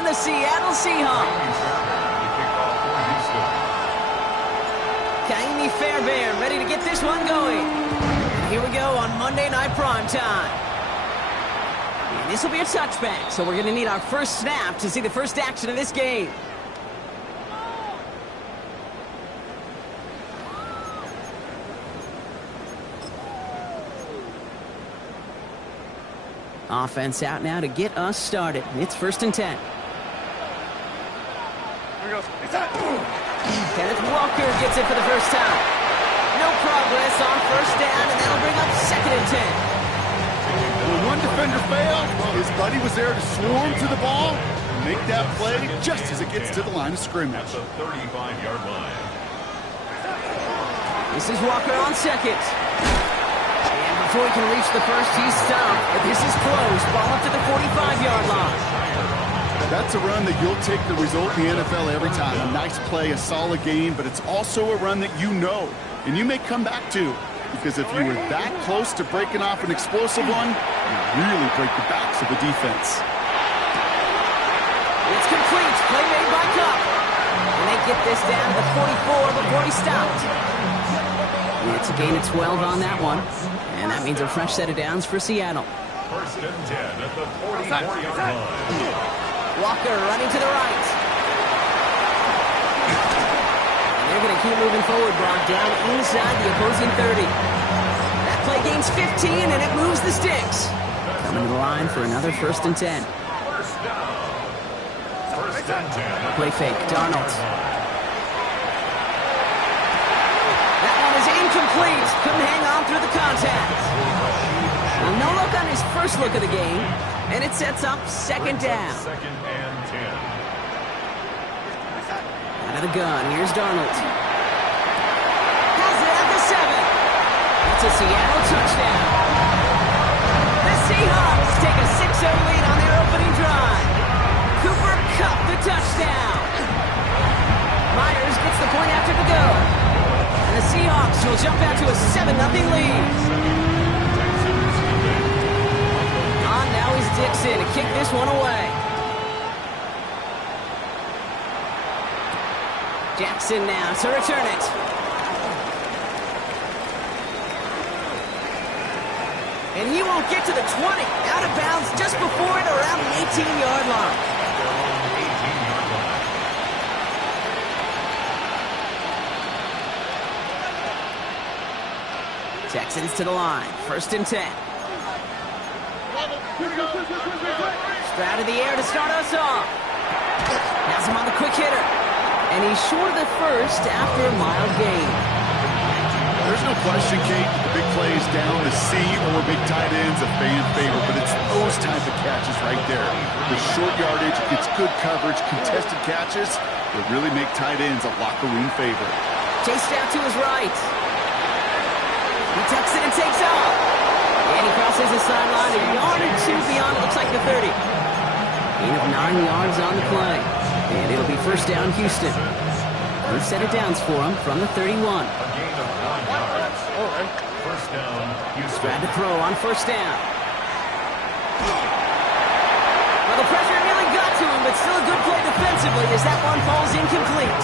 and the Seattle Seahawks. Kaimi Fairbairn ready to get this one going. And here we go on Monday Night Primetime. And this will be a touchback, so we're going to need our first snap to see the first action of this game. Offense out now to get us started. It's 1st and 10. Kenneth Walker gets it for the first time. No progress on 1st down, and that'll bring up 2nd and 10. When one defender failed, his buddy was there to swarm to the ball and make that play just as it gets to the line of scrimmage. At the 35-yard line. This is Walker on 2nd. Before he can reach the first, he's stopped. But this is close. Ball up to the 45-yard line. That's a run that you'll take the result in the NFL every time. A nice play, a solid game, but it's also a run that you know and you may come back to. Because if you were that close to breaking off an explosive one, you really break the backs of the defense. It's complete. Play made by Kupp. And they get this down to the 44 before he stopped. It's a gain of 12 on that one. And that means a fresh set of downs for Seattle. 1st and 10 at the 44-yard line. Walker running to the right. And they're going to keep moving forward, Brock, down inside the opposing 30. That play gains 15, and it moves the sticks. Coming to the line for another 1st and 10. First down. 1st and 10. Play fake. Darnold. That one is incomplete. Couldn't hang on through the contact. Well, no look on his first look of the game, and it sets up 2nd down. 2nd and 10. Out of the gun. Here's Darnold. Has it at the 7. It's a Seattle touchdown. The Seahawks take a 6-0 lead on their opening drive. Cooper Kupp the touchdown. Myers gets the point after the go. And the Seahawks will jump out to a 7-0 lead. On now is Dixon to kick this one away. Jackson now to return it. And he won't get to the 20. Out of bounds just before it around the 18-yard line. 18-yard line. Texans to the line. 1st and 10. Stroud of the air to start us off. Has him on the quick hitter. And he's short of the first after a mild gain. There's no question, Kate, the big plays down the seam or big tight ends a fan favorite, but it's those type of catches right there. The short yardage, it's good coverage, contested catches that really make tight ends a locker room favorite. Chased out to his right. He tucks it and takes off. And he crosses the sideline a yard or two beyond, it looks like the 30. Gain of 9 yards on the play. And it'll be 1st down Houston. Good set of downs for him from the 31. A gain of 1 yard. 1st down, Houston. Tried to throw on 1st down. Well, the pressure nearly got to him, but still a good play defensively as that one falls incomplete.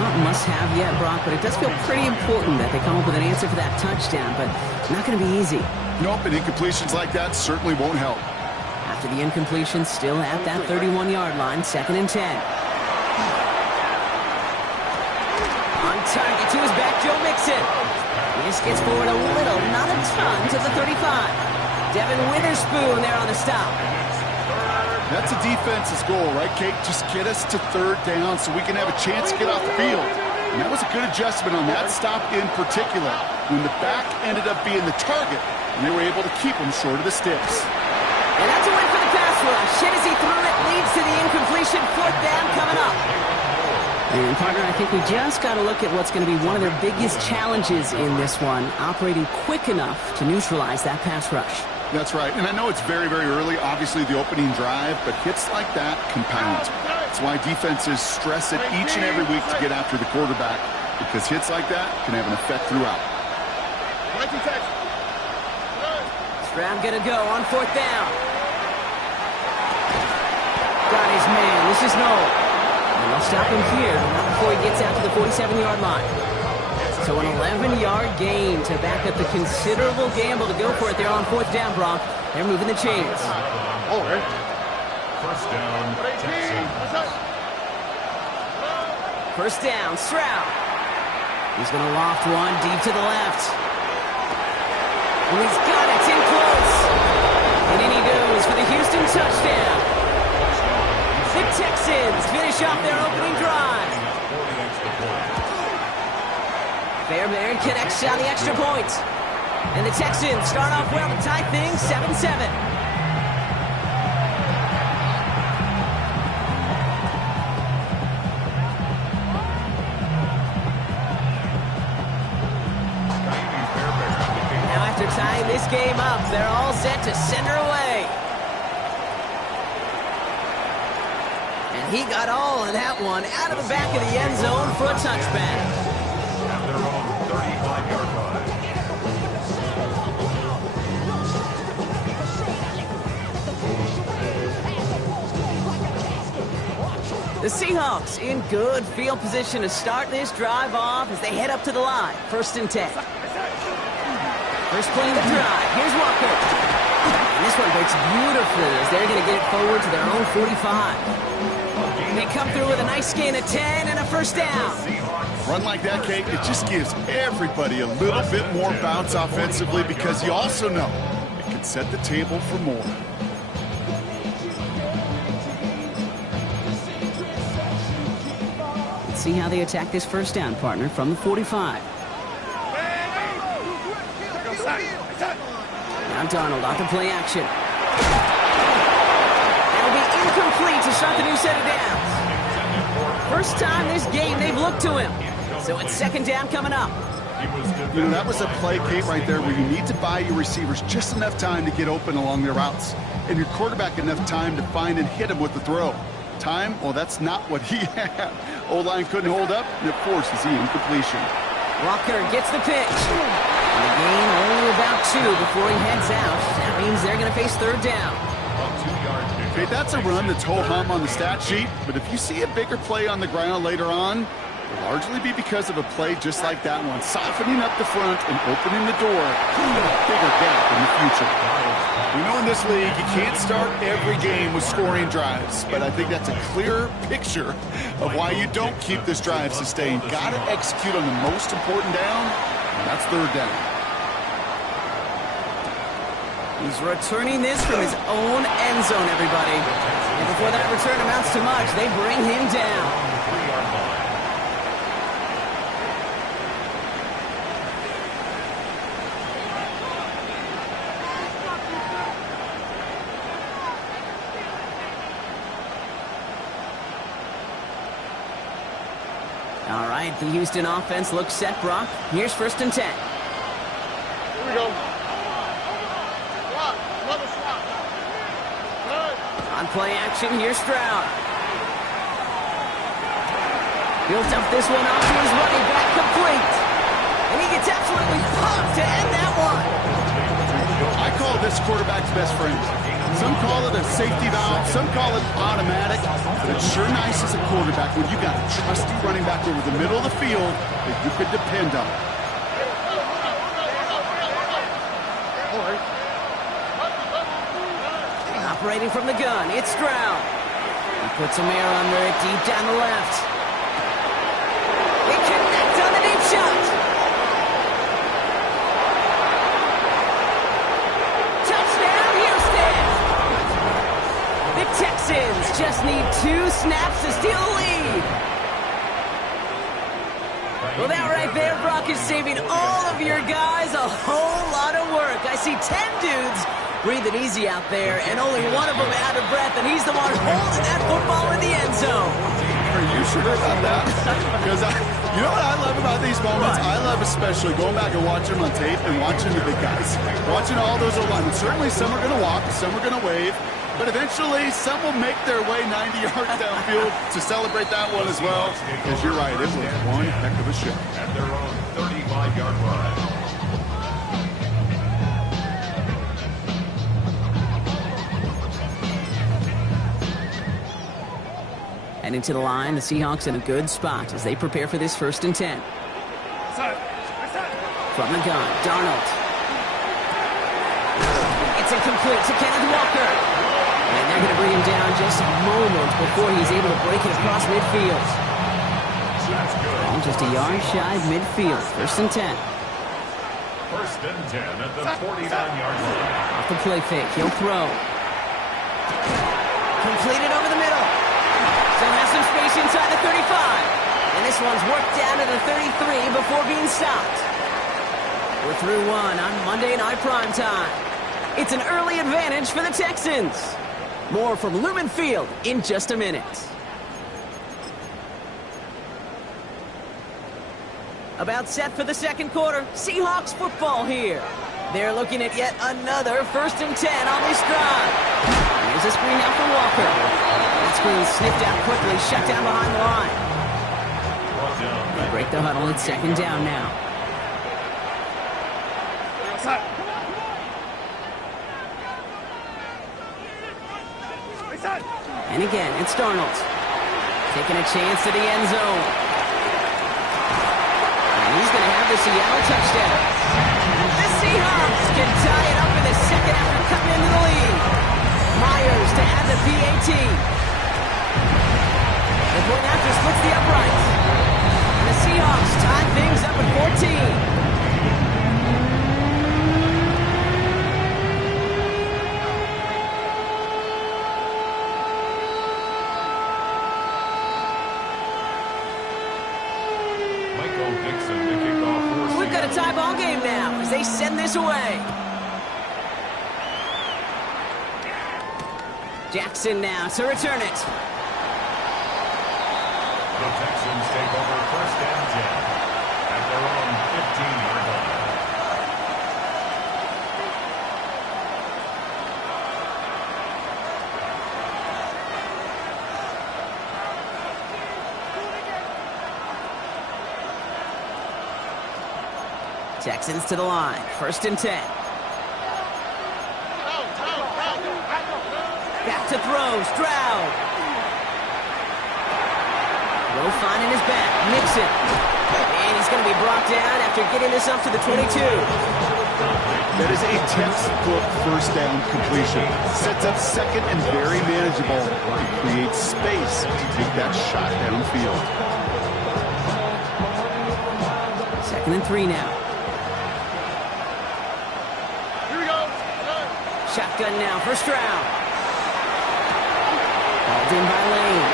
Not must-have yet, Brock, but it does feel pretty important that they come up with an answer for that touchdown, but not going to be easy. Nope, and incompletions like that certainly won't help. After the incompletion, still at that 31-yard line, 2nd and 10. On target to his back, Joe Mixon. This gets forward a little, not a ton, to the 35. Devin Witherspoon there on the stop. That's a defense's goal, right, Kate? Just get us to 3rd down so we can have a chance to get off the field. And that was a good adjustment on that stop in particular, when the back ended up being the target, and they were able to keep him short of the sticks. And that's a win for the pass rush. Hit as he threw it, leads to the incompletion. 4th down coming up. And, partner, I think we just got to look at what's going to be one of their biggest challenges in this one, operating quick enough to neutralize that pass rush. That's right, and I know it's very, very early, obviously the opening drive, but hits like that compound. That's why defenses stress it each and every week to get after the quarterback, because hits like that can have an effect throughout. Stroud gonna go on 4th down. Got his man. This is Noel. And they'll stop him here, but not before he gets out to the 47-yard line. So an 11-yard gain to back up the considerable gamble to go for it there on 4th down, Brock. They're moving the chains. First down, Texans. First down, Stroud. He's going to loft one deep to the left. And he's got it in close. And in he goes for the Houston touchdown. The Texans finish off their opening drive. Fairbairn connects on the extra point. And the Texans start off well to tie things 7-7. Tying this game up, they're all set to send her away. And he got all of that one out of the back of the end zone for a touchback. At their own 35-yard line. The Seahawks in good field position to start this drive off as they head up to the line. 1st and 10. First play of the drive. Here's Walker. And this one breaks beautifully as they're going to get it forward to their own 45. They come through with a nice gain of 10 and a first down. Run like that, Kate, it just gives everybody a little bit more bounce offensively because you also know it can set the table for more. Let's see how they attack this first down, partner, from the 45. Now Darnold off the play action. It'll be incomplete to start the new set of downs. First time this game they've looked to him. So it's 2nd down coming up. You know, that was a play, Kate, right there where you need to buy your receivers just enough time to get open along their routes. And your quarterback enough time to find and hit him with the throw. Time? Well, that's not what he had. O-line couldn't hold up, and it forces the incompletion. Walker gets the pitch. And the gain only about 2 before he heads out. That means they're going to face 3rd down. Okay, that's a run that's ho-hum on the stat sheet, but if you see a bigger play on the ground later on, it'll largely be because of a play just like that one, softening up the front and opening the door to a bigger gap in the future. We know in this league you can't start every game with scoring drives, but I think that's a clear picture of why you don't keep this drive sustained. Got to execute on the most important down, and that's 3rd down. He's returning this from his own end zone, everybody. And before that return amounts to much, they bring him down. All right, the Houston offense looks set, Brock. Here's 1st and 10. Here we go. Swap. Another swap. On play action, here's Stroud. He'll dump this one off to his running back, complete. And he gets absolutely pumped to end that one. I call this quarterback's best friend. Some call it a safety valve, some call it automatic, but it's sure nice as a quarterback when you got a trusty running back over the middle of the field that you could depend on. Operating from the gun, it's Stroud. He puts some air under it deep down the left. They connect on the deep shot. Touchdown, Houston! The Texans just need 2 snaps to steal the lead. Well, that right there, Brock, is saving all of your guys a whole lot of work. I see 10 dudes breathing easy out there, and only one of them out of breath, and he's the one holding that football in the end zone. Are you sure about that? Because you know what I love about these moments? I love especially going back and watching them on tape and watching the big guys. Watching all those alignments. Certainly some are going to walk, some are going to wave, but eventually some will make their way 90 yards downfield to celebrate that one as well. Because you're right, it was one heck of a show. At their own 35-yard line. Heading to the line, the Seahawks in a good spot as they prepare for this 1st and 10. From the gun, Darnold. It's incomplete to Kenneth Walker. And they're going to bring him down just moments before he's able to break it across midfield. Ball just a yard shy of midfield. 1st and 10. 1st and 10 at the 49-yard line. Off the play fake, he'll throw. Completed over the middle. Still has some space inside the 35. And this one's worked down to the 33 before being stopped. We're through one on Monday Night Primetime. It's an early advantage for the Texans. More from Lumen Field in just a minute. About set for the 2nd quarter. Seahawks football here. They're looking at yet another 1st and 10 on this drive. Here's a screen out for Walker. That screen sniffed out quickly, shut down behind the line. They break the huddle. It's 2nd down now. And again, it's Darnold. Taking a chance to the end zone. And he's going to have the Seattle touchdown. The Seahawks can tie it up in the 2nd after cutting into the lead. Myers to add the PAT. The point after splits the uprights. And the Seahawks tie things up at 14. We've got a tie ball game now as they send this away. Jackson now to return it. The Texans take over 1st and 10 at their own 15-yard line. Texans to the line. 1st and 10. Back to throw. Stroud. Low finding his back. Mixon. And he's going to be brought down after getting this up to the 22. That is a textbook 1st down completion. Sets up 2nd and very manageable. It creates space to take that shot downfield. 2nd and 3 now. Shotgun now for Stroud. Balled in by Lane.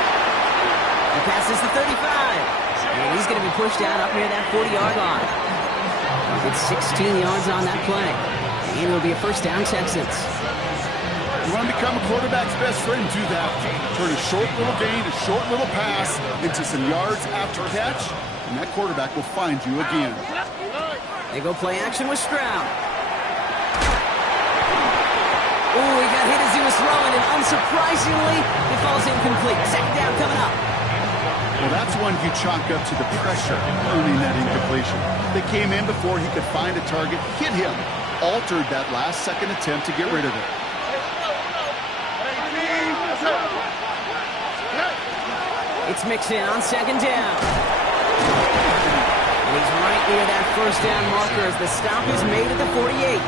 He passes the 35. And he's going to be pushed out up near that 40-yard line. It's 16 yards on that play. And it'll be a 1st down Texans. You want to become a quarterback's best friend, do that. Turn a short little gain, a short little pass into some yards after catch, and that quarterback will find you again. They go play action with Stroud. Ooh, he got hit as he was throwing, and unsurprisingly, it falls incomplete. 2nd down coming up. Well, that's one you chalk up to the pressure earning that incompletion. They came in before he could find a target, hit him, altered that last 2nd attempt to get rid of it. It's Mixon on 2nd down. And he's right near that 1st down marker as the stop is made at the 48.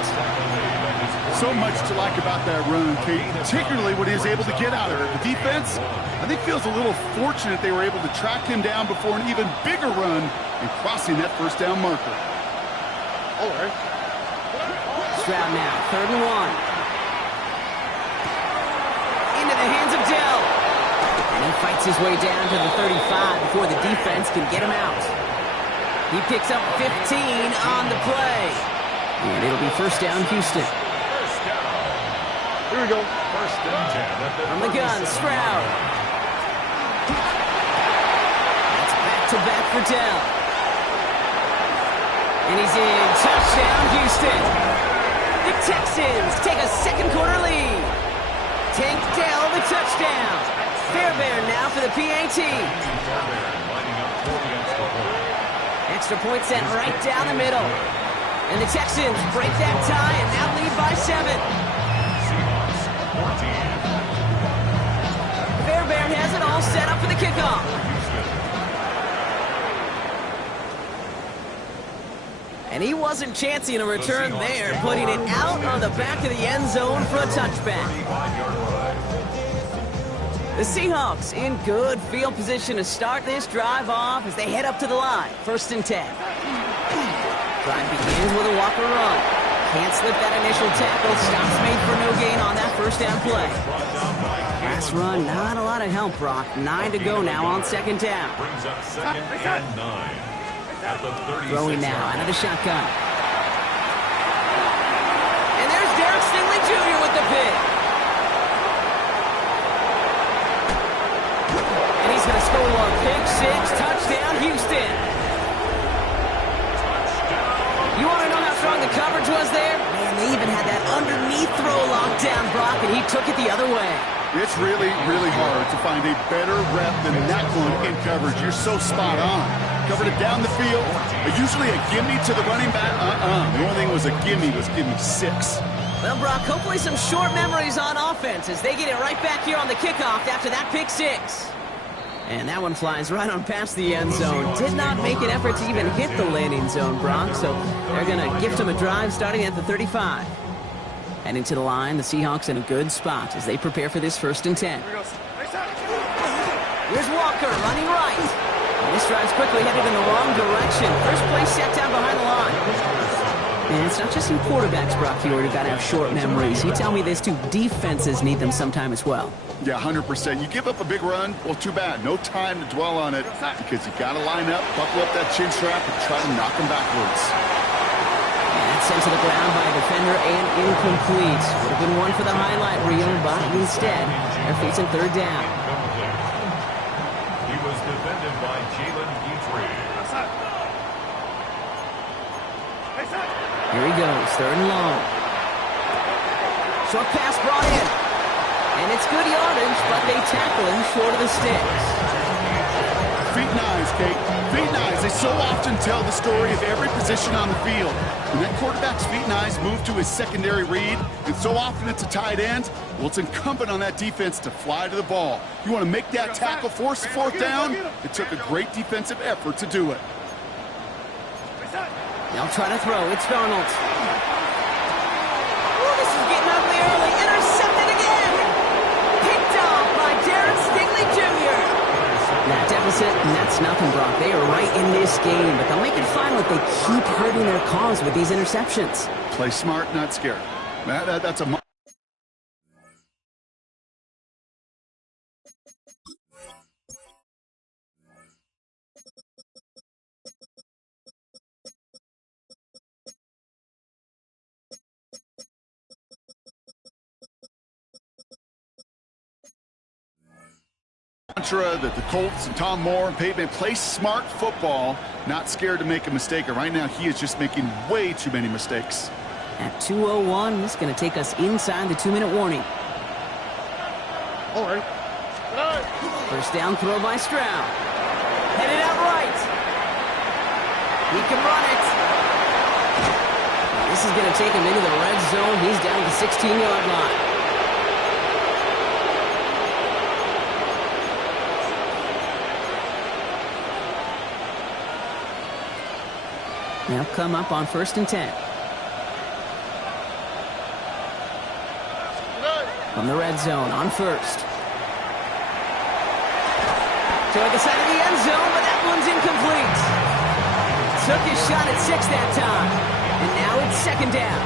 So much to like about that run, Kate, particularly what he was able to get out of it. The defense, I think, feels a little fortunate they were able to track him down before an even bigger run and crossing that 1st down marker. All right. Stroud now, 3rd and 1. Into the hands of Dell. And he fights his way down to the 35 before the defense can get him out. He picks up 15 on the play. And it'll be 1st down Houston. Here we go. 1st and 10. From the gun, Stroud. That's back-to-back for Dell. And he's in. Touchdown, Houston. The Texans take a 2nd quarter lead. Tank Dell the touchdown. Fairbairn now for the PAT. Extra point sent right down the middle. And the Texans break that tie and now lead by 7. Fairbairn has it all set up for the kickoff. And he wasn't chancing a return there, putting it out on the back of the end zone for a touchback. The Seahawks in good field position to start this drive off as they head up to the line. 1st and 10. Drive begins with a Walker run. Can't slip that initial tackle. Stops made for no gain on that 1st down play. Pass run, not a lot of help, Brock. 9 to go now on 2nd down. Brings up 2nd and 9 at the 36. Throwing now out of the shotgun. And there's Derek Stingley Jr. with the pick. And he's going to score a pick 6. Touchdown, Houston. You want to know how strong the coverage was there? Man, they even had that underneath throw locked down, Brock, and he took it the other way. It's really, really hard to find a better rep than that one in coverage. You're so spot on. Covered it down the field. Usually a gimme to the running back. The only thing was a gimme 6. Well, Brock, hopefully some short memories on offense as they get it right back here on the kickoff after that pick 6. And that one flies right on past the end zone. Did not make an effort to even hit the landing zone, Brock, so they're going to gift him a drive starting at the 35. Heading to the line, the Seahawks in a good spot as they prepare for this 1st and 10. Here's Walker running right. And this drive's quickly headed in the wrong direction. First play set down behind the line. And it's not just in quarterbacks, Brock, you already got to have short memories. You tell me this too, defenses need them sometime as well. Yeah, 100%. You give up a big run, well, too bad. No time to dwell on it because you got to line up, buckle up that chin strap, and try to knock them backwards. And that's sent to the ground by a defender and incomplete. Would have been one for the highlight reel, but instead, they're facing 3rd down. He was defended by Jalen Guidry. Here he goes, 3rd and long. Short pass brought in. And it's good yardage, but they tackle him short of the sticks. Feet and eyes, Kate. Feet and eyes. They so often tell the story of every position on the field. When that quarterback's feet and eyes move to his secondary read, and so often it's a tight end, well, it's incumbent on that defense to fly to the ball. You want to make that tackle, force the 4th down? It took a great defensive effort to do it. They'll try to throw. It's Darnold. Ooh, this is getting ugly early. Intercepted again. Picked off by Derek Stingley Jr. That deficit, and that's nothing, Brock. They are right in this game, but they'll make it fine if they keep hurting their cause with these interceptions. Play smart, not scared. That's a... mantra that the Colts and Tom Moore and Peyton play smart football, not scared to make a mistake. And right now, he is just making way too many mistakes. At 2:01, this is going to take us inside the 2-minute warning. All right. 1st down throw by Stroud. Headed out right. He can run it. This is going to take him into the red zone. He's down at the 16-yard line. They'll come up on 1st and 10. From the red zone on 1st. Toward the side of the end zone, but that one's incomplete. Took his shot at 6 that time. And now it's 2nd down.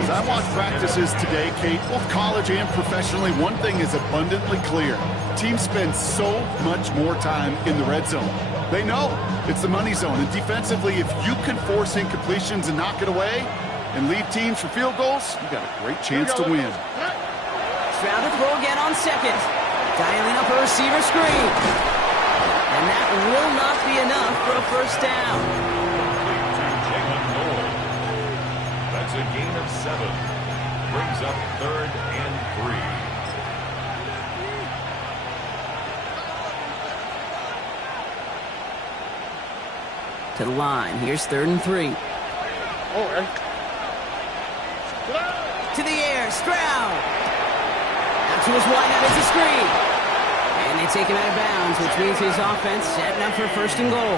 As I watch practices today, Kate, both college and professionally, one thing is abundantly clear. Teams spend so much more time in the red zone. They know it's the money zone. And defensively, if you can force incompletions and knock it away and lead teams for field goals, you got a great chance to win. Stroud to throw again on 2nd. Dialing up a receiver screen. And that will not be enough for a 1st down. That's a gain of 7. Brings up 3rd and 3. To the line. Here's 3rd and 3. All right. To the air. Stroud. Out to his wideout as a screen. And it's take him out of bounds, which means his offense setting up for first and goal.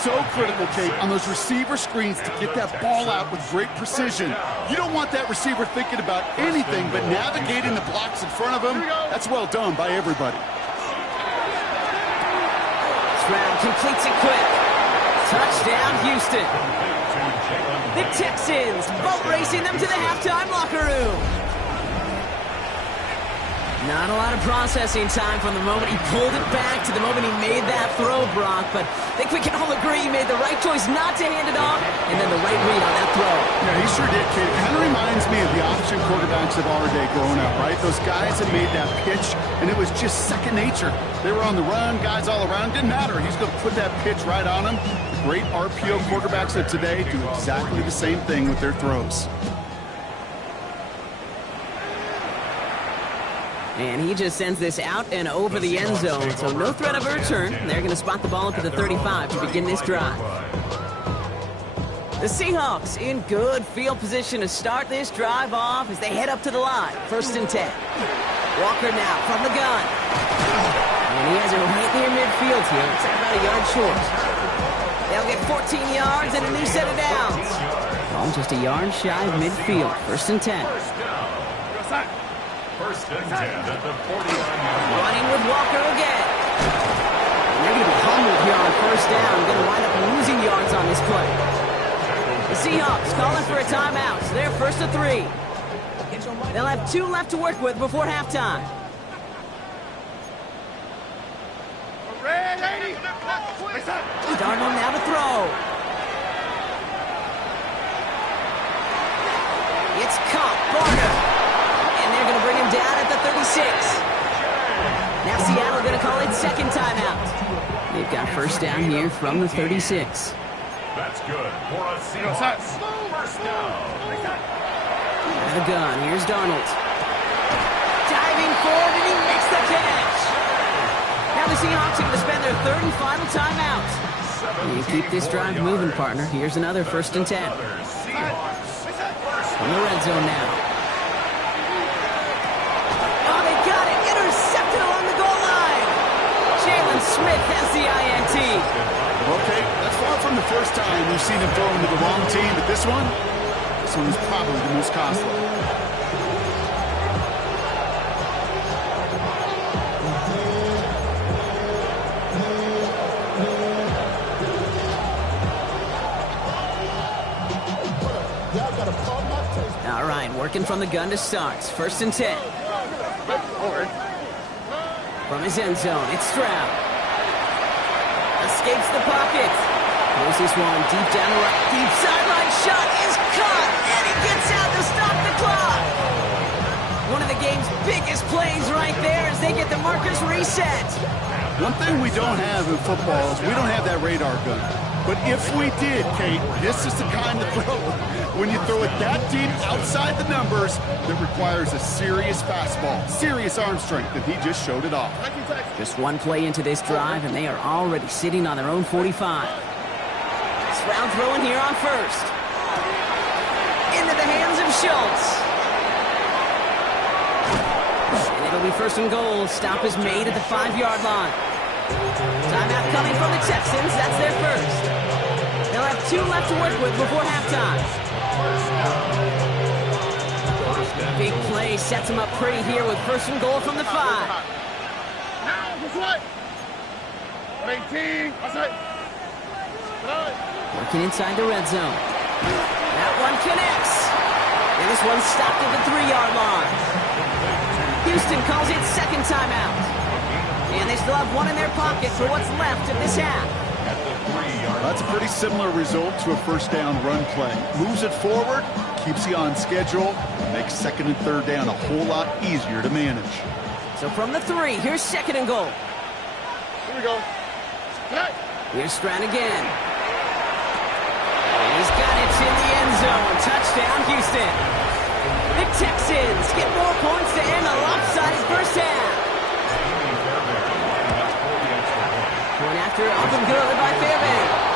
So critical, Kate, on those receiver screens to get that ball out with great precision. You don't want that receiver thinking about anything but navigating the blocks in front of him. That's well done by everybody. Stroud completes it quick. Touchdown, Houston. The Texans boat racing them to the halftime locker room. Not a lot of processing time from the moment he pulled it back to the moment he made that throw, Brock. But I think we can all agree he made the right choice not to hand it off, and then the right read on that throw. Yeah, he sure did, kid. It kind of reminds me of the option quarterbacks of our day growing up, right? Those guys that made that pitch, and it was just second nature. They were on the run, guys all around. Didn't matter. He's going to put that pitch right on him. The great RPO quarterbacks of today do exactly the same thing with their throws. And he just sends this out and over the end zone, so no threat of a return. They're going to spot the ball up at the 35 to begin this drive. The Seahawks in good field position to start this drive off as they head up to the line. First and 10. Walker now from the gun. And he has it right near midfield here. It's about a yard short. They'll get 14 yards and a new set of downs. Oh, just a yard shy of midfield. First and 10. First and 10 at the 49-yard line. Running with Walker again. And they're going to be humbled here on first down. Going to wind up losing yards on this play. The Seahawks calling for a timeout. So they're first to 3. They'll have 2 left to work with before halftime. Darnold now to throw. It's caught. Barner. They're going to bring him down at the 36. Now Seattle going to call it second timeout. They've got first down here from the 36. That's good for a Seahawks first down. Out of the gun. Here's Darnold. Diving forward, and he makes the catch. Now the Seahawks are going to spend their third and final timeout. You keep this drive moving, partner. Here's another first and 10. From the red zone now. Smith has the INT. Okay, that's far from the first time we've seen him throw into the wrong team, but this one was probably the most costly. All right, working from the gun to start. First and 10. From his end zone, it's Stroud. Escapes the pocket. Throws this one deep down the right. Deep sideline shot is caught, and he gets out to stop the clock. One of the game's biggest plays right there as they get the markers reset. One thing we don't have in football is we don't have that radar gun. But if we did, Kate, this is the kind of throw when you throw it that deep outside the numbers that requires a serious fastball, serious arm strength, and he just showed it off. Just one play into this drive, and they are already sitting on their own 45. Stroud throwing here on first. Into the hands of Schultz. And it'll be first and goal. Stop is made at the 5-yard line. Timeout coming from the Texans. That's their first. They'll have 2 left to work with before halftime. Big play sets them up pretty here with first and goal from the 5. Working inside the red zone. That one connects. And this one's stopped at the 3-yard line. Houston calls it second timeout. And they still have 1 in their pocket for what's left of this half. That's a pretty similar result to a first down run play. Moves it forward, keeps you on schedule, makes second and third down a whole lot easier to manage. So from the 3, here's second and goal. Here we go. Here's Stroud again. And he's got it in the end zone. Touchdown, Houston. The Texans get more points to end a lopsided first half. Going after it, up and good by Fairbairn.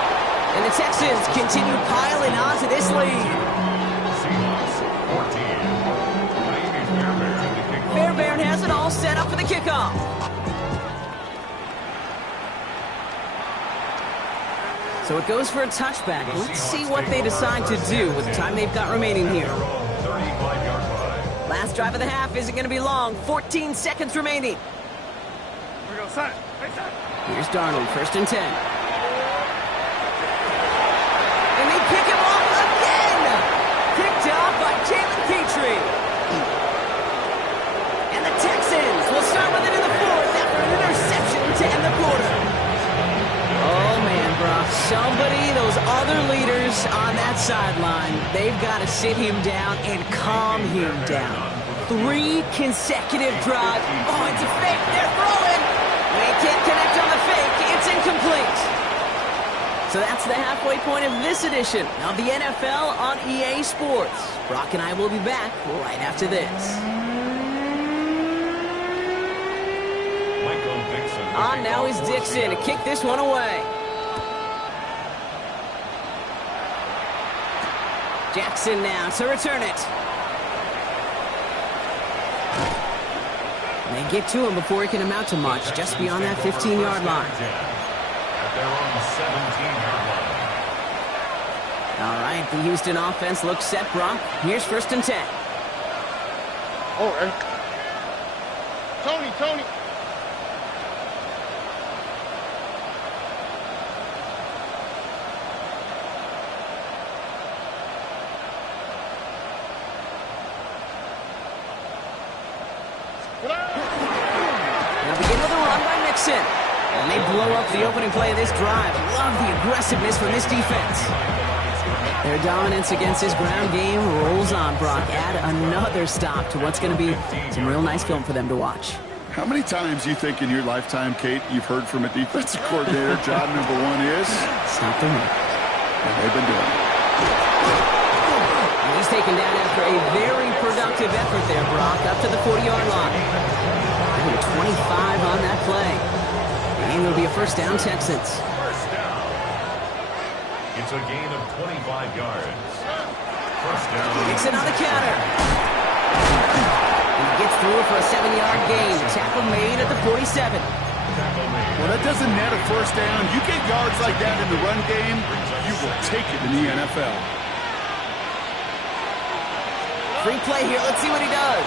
And the Texans continue piling on to this lead. Fairbairn has it all set up for the kickoff. So it goes for a touchback. Let's see what they decide to do with the time they've got remaining here. 35-yard line. Last drive of the half isn't going to be long. 14 seconds remaining. Here we go, side. Right side. Here's Darnold, 1st and 10. And they pick him off again! Picked off by Jalen Petrie. And the Texans will start with it in the 4th after an interception to end the quarter. Oh, man, Brock. Somebody, those other leaders on that sideline, they've got to sit him down and calm him down. 3 consecutive drives. Oh, it's a fake. They're throwing. They can't connect on the fake. It's incomplete. So that's the halfway point of this edition of the NFL on EA Sports. Brock and I will be back right after this. Michael Dixon. On now is Dixon to kick this one away. Jackson now to return it. They get to him before he can amount to much, just beyond that 15-yard line. At their own 17-yard line. All right, the Houston offense looks set, Brock. Here's 1st and 10. All right. Tony. Now begin with a run by Mixon. And they blow up the opening play of this drive. Love the aggressiveness from this defense. Their dominance against this ground game rolls on, Brock. Add another stop to what's going to be some real nice film for them to watch. How many times you think in your lifetime, Kate, you've heard from a defensive coordinator, job number 1 is? Stop the run. And they've been doing it. And he's taken down after a very productive effort there, Brock, up to the 40-yard line. 25 on that play. And it'll be a 1st down, Texans. First down. It's a gain of 25 yards. First down. Mixon on the counter. And he gets through for a 7-yard gain. Tackle made at the 47. Well, that doesn't net a 1st down. You get yards like that in the run game, you will take it in the NFL. Free play here. Let's see what he does.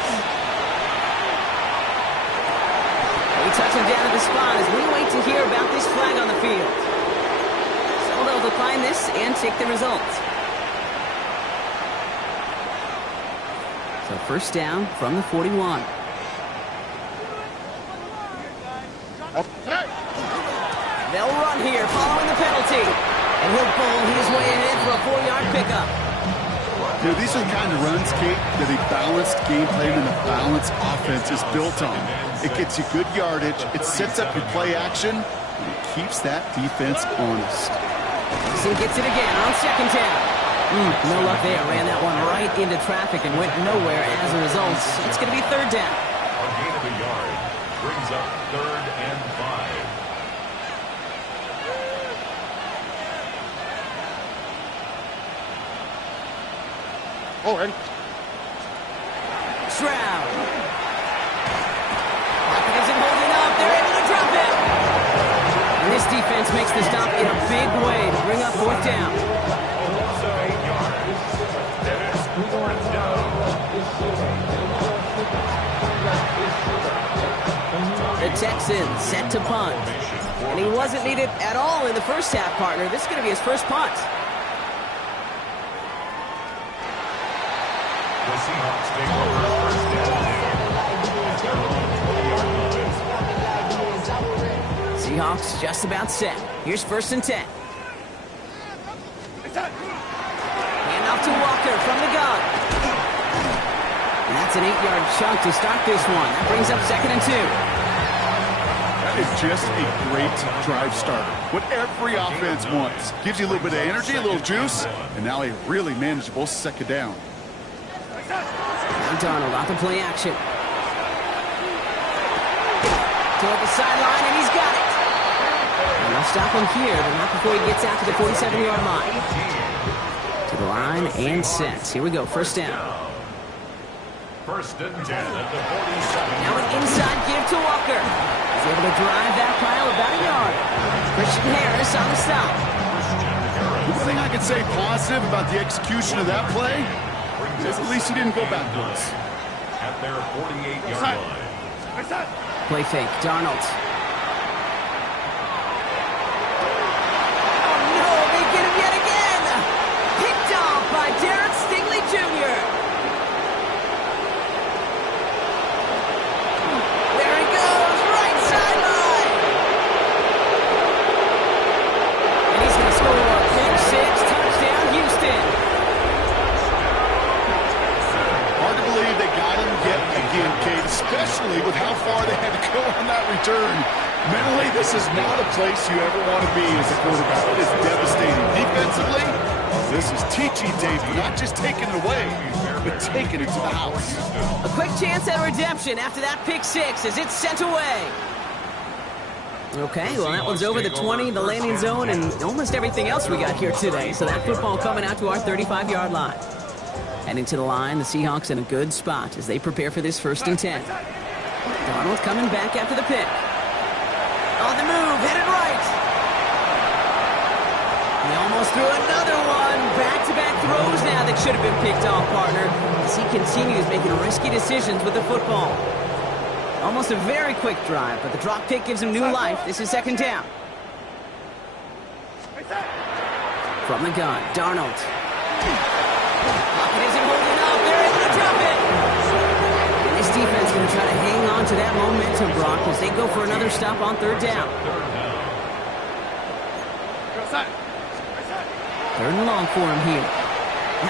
We touch him down at the spot as we wait to hear about this flag on the field. So they'll decline this and take the result. So 1st down from the 41. They'll run here following the penalty. And he'll pull his way ahead for a 4-yard pickup. You know, these are the kind of runs, Kate, that a balanced game plan and a balanced offense is built on. It gets you good yardage, it sets up your play action, and it keeps that defense honest. Dixon gets it again on 2nd down. No luck there. Ran that one right into traffic and went nowhere as a result. It's going to be 3rd down. A gain of a yard brings up 3rd and 5. All right. Stroud. Pocket isn't holding up. They're able to drop him. And this defense makes the stop in a big way to bring up 4th down. Also 8 yards. Dennis, 4th down. The Texans set to punt. And he wasn't needed at all in the first half, partner. This is going to be his first punt. The Seahawks take over 1st down here. At their own 20-yard line. Seahawks just about set. Here's 1st and 10. Hand off to Walker from the gun. And that's an 8-yard chunk to start this one. That brings up 2nd and 2. That is just a great drive starter. What every offense wants. Gives you a little bit of energy, a little juice, and now a really manageable 2nd down. Now Darnold off the play action. Toward the sideline, and he's got it. And they'll stop him here, but not before he gets out to the 47-yard line. To the line and sets. Here we go, 1st down. 1st and 10 at the 47. Now an inside give to Walker. He's able to drive that pile about a yard. Christian Harris on the stop. Christian One thing I can say positive about the execution of that play is at least he didn't go backwards. At their 48-yard line. Play fake, Darnold. Oh no, they get him yet again! Picked off by Derek Stingley Jr. There he goes, right sideline! And he's going to score a pick six, touchdown Houston. Hard to believe they got him yet again, Kate, especially with how far they had to go on that return. Mentally, this is not a place you ever want to be as a quarterback. It is devastating. Defensively, this is teaching Dave, not just taking it away, but taking it to the house. A quick chance at redemption after that pick six as it's sent away. Okay, well that one's over the 20, the landing zone, and almost everything else we got here today. So that football coming out to our 35-yard line. Heading to the line, the Seahawks in a good spot as they prepare for this 1st and 10. Darnold coming back after the pick. On the move, headed right. He almost threw another one. Back-to-back throws now that should have been picked off, partner, as he continues making risky decisions with the football. Almost a very quick drive, but the drop pick gives him new life. This is 2nd down. From the gun, Darnold. Pocket isn't holding up. They're able to drop it. And this defense is going to try to hang on to that momentum, Brock, as they go for another stop on 3rd down. 3rd and long for him here.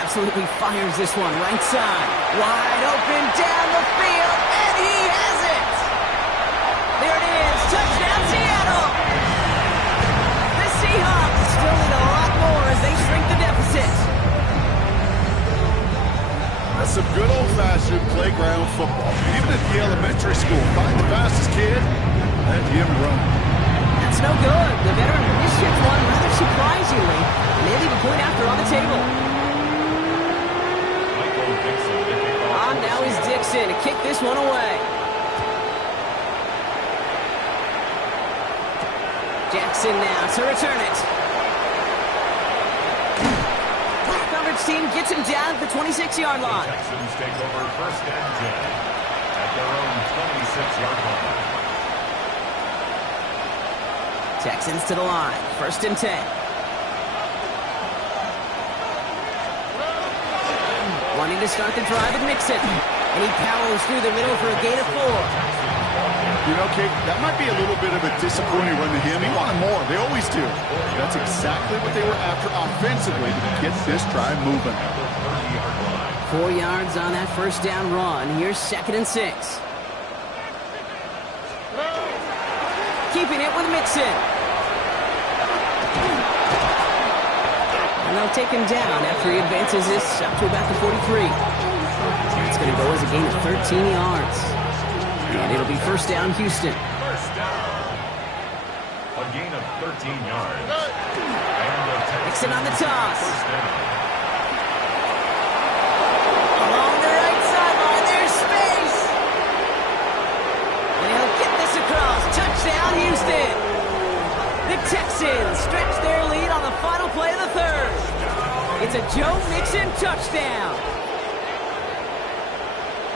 Absolutely fires this one right side. Wide open down the field, and he has it. There it is. Touchdown, Seattle. The Seahawks still need a lot more as they shrink the deficit. That's some good old-fashioned playground football. Even at the elementary school, find the fastest kid, let him run. That's no good. The veteran misses one rather surprisingly, and they leave a point after on the table. Now is Dixon to kick this one away. Jackson now to return it. Coverage team gets him down at the 26-yard line. Texans take over 1st and 10 at their own 26-yard line. Texans to the line. 1st and 10. Wanting to start the drive with Mixon. And he powers through the middle for a gain of 4. You know, Kate, that might be a little bit of a disappointing run to him. He wanted more. They always do. That's exactly what they were after offensively to get this drive moving. 4 yards on that 1st down run. Here's 2nd and 6. Keeping it with Mixon. And they'll take him down after he advances this up to about the 43. It's going to go as a gain of 13 yards. And it'll be 1st down, Houston. 1st down. A gain of 13 yards. Mixon on the toss. 1st down. Along the right sideline, there's space. And he'll get this across. Touchdown, Houston. The Texans stretch their lead on the final play of the 3rd. It's a Joe Mixon touchdown.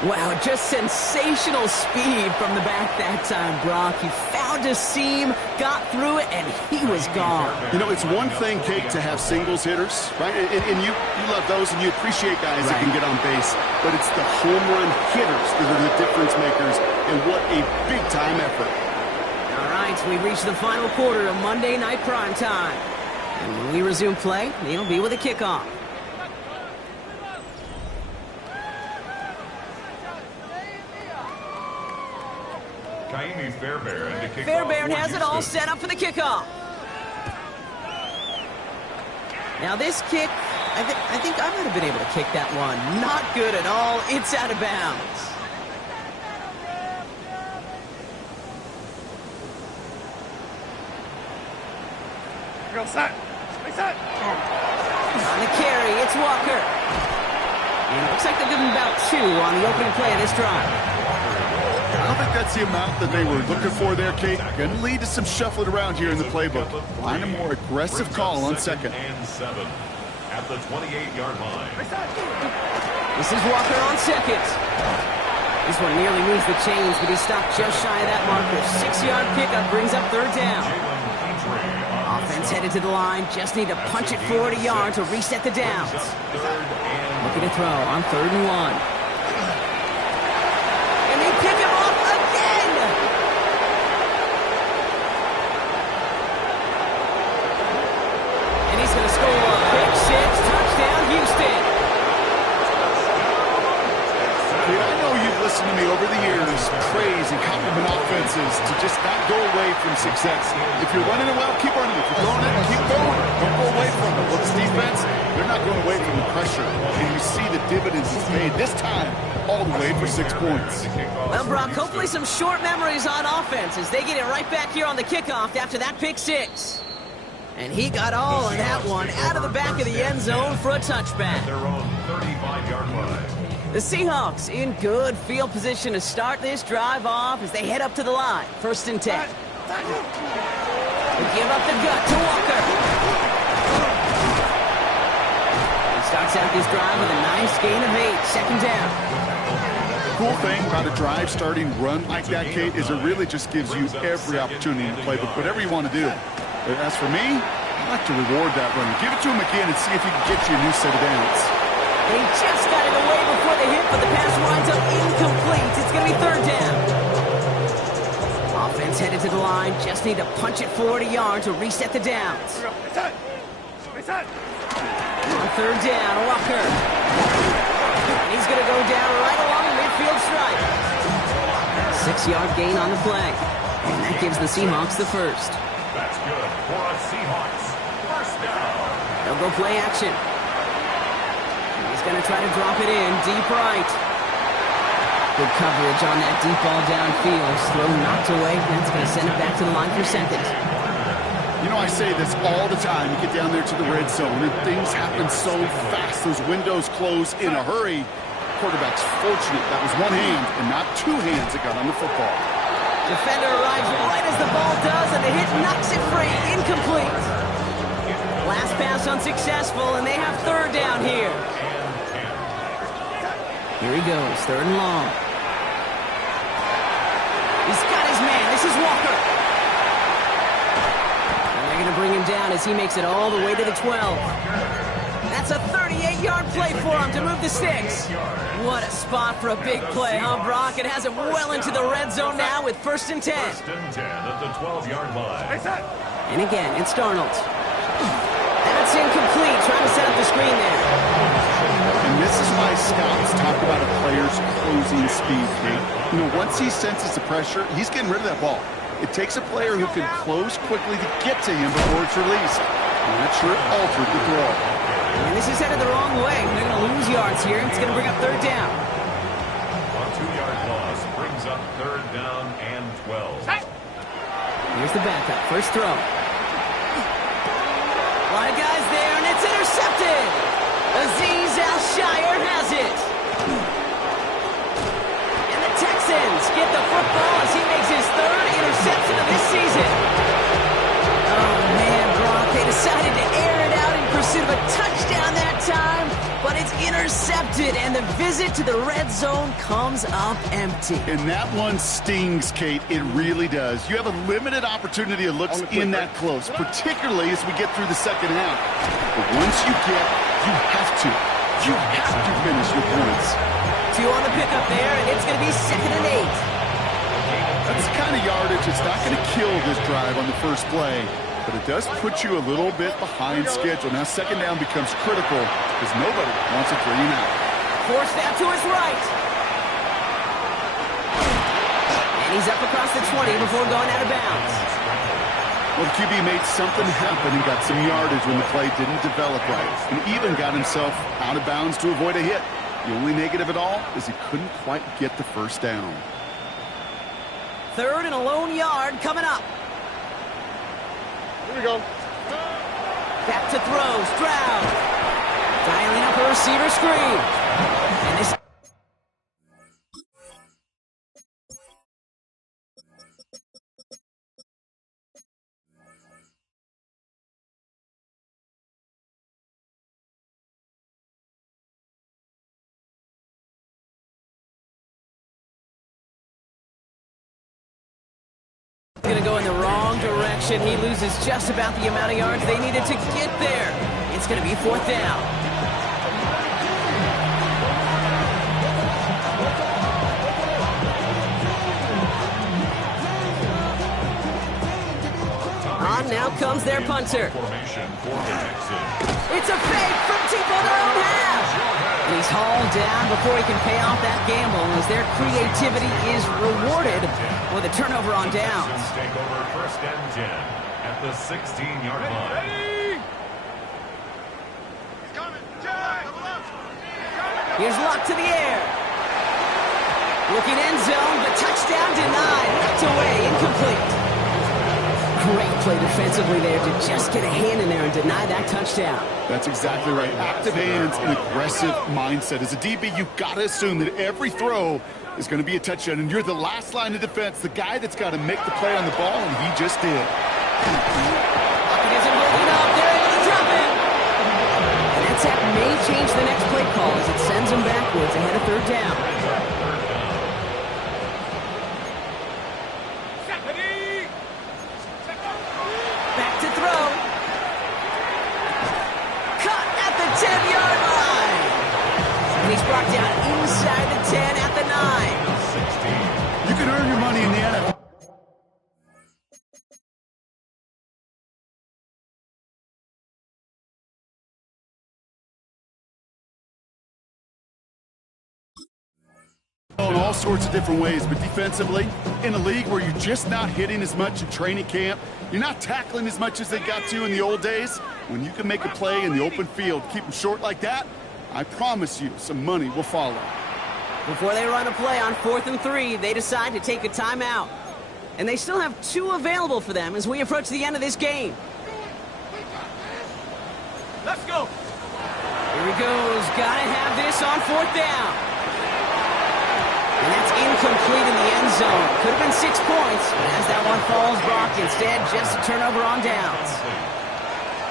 Wow, just sensational speed from the back that time, Brock. He found a seam, got through it, and he was gone. You know, it's one thing, Kate, to have singles hitters, right? And you love those, and you appreciate guys that can get on base. But it's the home run hitters that are the difference makers, and what a big-time effort. All right, we've reached the final quarter of Monday Night Primetime. And when we resume play, it'll be with a kickoff. Fairbairn has it all set up for the kickoff. Now this kick, I think I might have been able to kick that one. Not good at all. It's out of bounds. Go set. Set. On the carry, it's Walker. And it looks like they'll give him about 2 on the opening play of this drive. I don't think that's the amount that they were looking for there, Kate. Going to lead to some shuffling around here in the playbook. Find a more aggressive call on second. And 7 at the 28-yard line. This is Walker on second. This one nearly moves the chains, but he stopped just shy of that marker. 6-yard pickup brings up third down. Offense headed to the line. Just need to punch it forward a yard to reset the downs. Looking to throw on 3rd and 1. And they pick him off again! And he's going to score a big 6. Touchdown, Houston. Kate, I know you've listened to me over the years praise and compliment offenses to just not go away from success. If you're running it well, keep running. If you're throwing it, keep going. Don't go away from it. Well, this defense, they're not going away from the pressure. And you see the dividends it's paid this time all the way for 6 points. Well, Brock, hopefully some short memories on offense as they get it right back here on the kickoff after that pick 6. And he got all of that one out of the back of the end zone for a touchback. Their own 35-yard line. The Seahawks in good field position to start this drive off as they head up to the line. 1st and 10. They give up the gut to Walker. He starts out this drive with a nice gain of 8. 2nd down. The cool thing about a drive starting run like that, Kate, is it really just gives you every opportunity in the playbook, whatever you want to do. But as for me, I like to reward that runner. Give it to him again and see if he can get you a new set of downs. They just got it away before the hit, but the pass winds up incomplete. It's going to be 3rd down. Offense headed to the line. Just need to punch it forward a yard to reset the downs. On 3rd down, Walker. And he's going to go down right along the midfield stripe. 6-yard gain on the play. And that gives the Seahawks the first. That's good for a Seahawks. 1st down. They'll go play action. He's going to try to drop it in deep right. Good coverage on that deep ball downfield. Throw knocked away. That's going to send it back to the line for 2nd. You know, I say this all the time. You get down there to the red zone, and things happen so fast. Those windows close in a hurry. Quarterback's fortunate that was one hand and not 2 hands that got on the football. Defender arrives right as the ball does, and the hit knocks it free. Incomplete. Last pass unsuccessful, and they have 3rd down here. Here he goes, 3rd and long. He's got his man. This is Walker. And they're going to bring him down as he makes it all the way to the 12. That's a 38-yard play for him to move the sticks. What a spot for a big play, huh, Brock? It has him well into the red zone now with 1st and 10. 1st and 10 at the 12-yard line. And again, it's Darnold. That's incomplete. Trying to set up the screen there. And this is why scouts talk about a player's closing speed, Kate. You know, once he senses the pressure, he's getting rid of that ball. It takes a player who can close quickly to get to him before it's released. And that sure altered the throw. And this is headed the wrong way. They're going to lose yards here. It's going to bring up 3rd down. A 2-yard loss brings up 3rd down and 12. Here's the backup. First throw. A lot of guys there, and it's intercepted. Azeez Al-Shaair has it. And the Texans get the football as he makes his 3rd interception of this season. Oh, man, Brock, they decided to air it out in pursuit of a touchdown that time, but it's intercepted, and the visit to the red zone comes up empty. And that one stings, Kate. It really does. You have a limited opportunity of looks in that close, particularly as we get through the 2nd half. But once you get, you have to finish your points. 2 on the pickup there, and it's going to be 2nd and 8. That's the kind of yardage. It's not going to kill this drive on the first play, but it does put you a little bit behind schedule. Now 2nd down becomes critical because nobody wants a 3-and-out. Force that to his right. And he's up across the 20 before going out of bounds. Well, the QB made something happen and got some yardage when the play didn't develop right, and even got himself out of bounds to avoid a hit. The only negative at all is he couldn't quite get the 1st down. 3rd and a lone yard coming up. Here we go. Back to throw. Stroud. Dialing up a receiver screen. And this Gonna go in the wrong direction. He loses just about the amount of yards they needed to get there. It's gonna be 4th down. On now comes their punter. Formation for the Texans. It's a fake from deep on their own half. And he's hauled down before he can pay off that gamble as their creativity is rewarded with a turnover on downs. Texans take over 1st and 10 at the 16-yard line. Here's Luck to the air. Looking end zone, but touchdown denied. Knocked away, incomplete. Great play defensively there to just get a hand in there and deny that touchdown. That's exactly right. Active hands and aggressive mindset. As a DB, you've got to assume that every throw is going to be a touchdown, and you're the last line of defense, the guy that's got to make the play on the ball, and he just did. Lockett isn't holding up. They're able to drop it. And that tap may change the next play call as it sends him backwards ahead of 3rd down. Back to throw. Cut at the 10-yard line. And he's brought down inside the 10 at the 9. You can earn your money in the NFL. In all sorts of different ways, but defensively, in a league where you're just not hitting as much in training camp, you're not tackling as much as they got to in the old days, when you can make a play in the open field, keep them short like that, I promise you some money will follow. Before they run a play on 4th and 3, they decide to take a timeout. And they still have 2 available for them as we approach the end of this game. Let's go. Here he goes. Gotta have this on 4th down. And that's incomplete in the end zone. Could have been 6 points, but as that one falls, Brock, instead just a turnover on downs.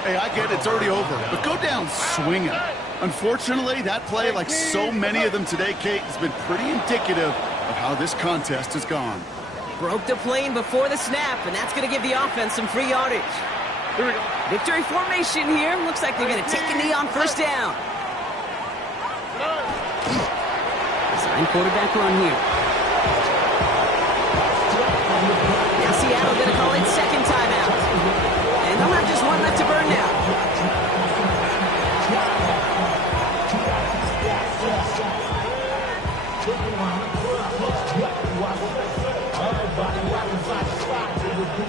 Hey, I get it, it's already over, but go down swinging. Unfortunately, that play, like so many of them today, Kate, has been pretty indicative of how this contest has gone. Broke the plane before the snap, and that's going to give the offense some free yardage. Here we go. Victory formation here. Looks like they're going to take a knee on 1st down. Design quarterback run here. Now Seattle going to call it 2nd timeout. And they'll have just 1 left to burn now.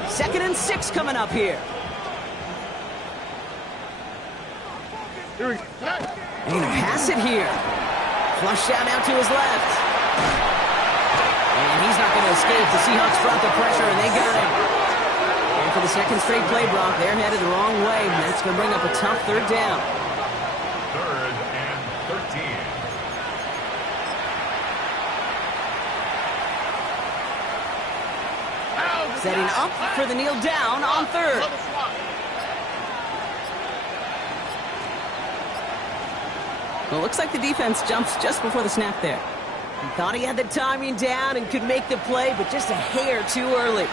Second and 6 coming up here. Here we go. And he's gonna pass it here. Flush out now to his left. And he's not going to escape. The Seahawks brought the pressure, and they got him. And for the 2nd straight play, Brock, they're headed the wrong way. And that's going to bring up a tough 3rd down. 3rd and 13. Setting up for the kneel down on 3rd. Well, it looks like the defense jumps just before the snap there. He thought he had the timing down and could make the play, but just a hair too early.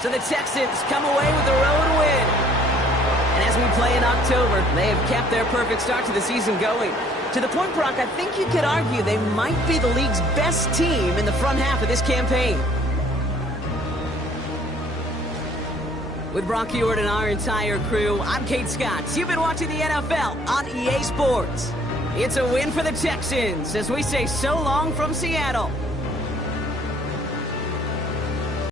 So the Texans come away with the road win. And as we play in October, they have kept their perfect start to the season going. To the point, Brock, I think you could argue they might be the league's best team in the front half of this campaign. With Brock Huard and our entire crew, I'm Kate Scott. You've been watching the NFL on EA Sports. It's a win for the Texans as we say so long from Seattle.